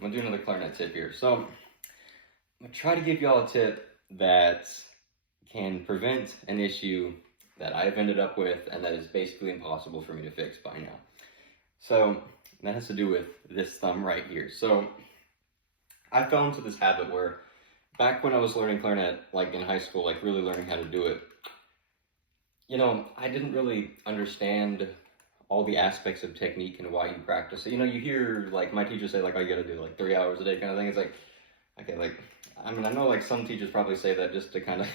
I'm gonna do another clarinet tip here. So I'm gonna try to give y'all a tip that can prevent an issue that I've ended up with and that is basically impossible for me to fix by now. So that has to do with this thumb right here. So I fell into this habit where back when I was learning clarinet, like in high school, like really learning how to do it, I didn't really understand all the aspects of technique and why you practice it. You hear like my teachers say like, oh, you gotta do like 3 hours a day kind of thing. It's like, okay, like, I mean, I know like some teachers probably say that just to kind of,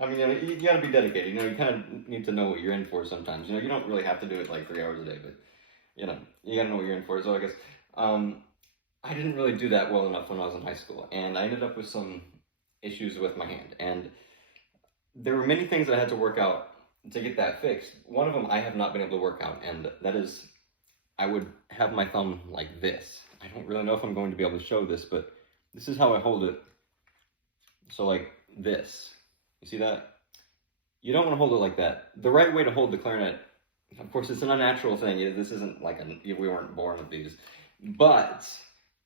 I mean, you gotta be dedicated. You kind of need to know what you're in for sometimes. You don't really have to do it like 3 hours a day, but you gotta know what you're in for. So I guess, I didn't really do that well enough when I was in high school, and I ended up with some issues with my hand. And there were many things that I had to work out to get that fixed. One of them I have not been able to work out, and that is I would have my thumb like this. I don't really know if I'm going to be able to show this, but this is how I hold it. So like this. You see that? You don't want to hold it like that. The right way to hold the clarinet, of course, it's an unnatural thing. This isn't like we weren't born with these. But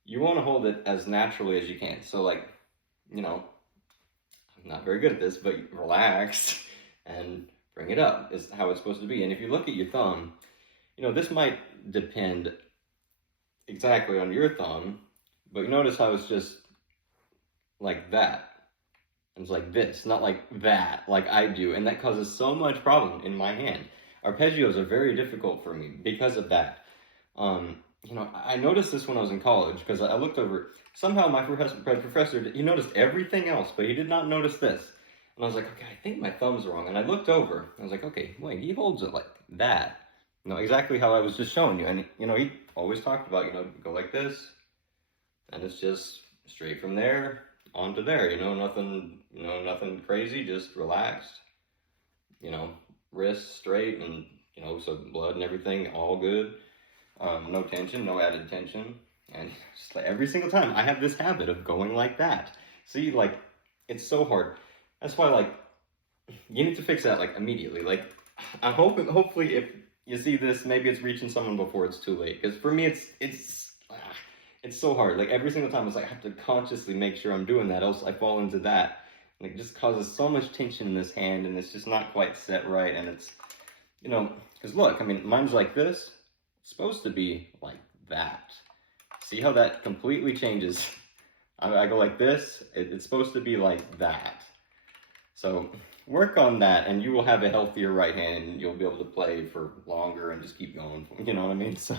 you want to hold it as naturally as you can. So like, I'm not very good at this, but relax and bring it up is how it's supposed to be. And if you look at your thumb, this might depend exactly on your thumb, but you notice how it's just like that. It's like this, not like that, like I do. And that causes so much problem in my hand. Arpeggios are very difficult for me because of that. I noticed this when I was in college because I looked over, somehow my professor, he noticed everything else, but he did not notice this. And I was like, okay, I think my thumb's wrong. And I looked over, I was like, okay, wait, he holds it like that. Exactly how I was just showing you. And, he always talked about, go like this, and it's just straight from there onto there, nothing crazy, just relaxed, wrist straight and, so blood and everything, all good. No tension, no added tension. And just like every single time I have this habit of going like that. See, like, it's so hard. That's why, like, you need to fix that, like, immediately. Like, I'm hoping, hopefully, if you see this, maybe it's reaching someone before it's too late. Because for me, it's so hard. Like, every single time, it's like I have to consciously make sure I'm doing that, else I fall into that. And it just causes so much tension in this hand, and it's just not quite set right. And it's, because look, I mean, mine's like this. It's supposed to be like that. See how that completely changes? I go like this. It's supposed to be like that. So work on that, and you will have a healthier right hand, and you'll be able to play for longer and just keep going. You know what I mean? So.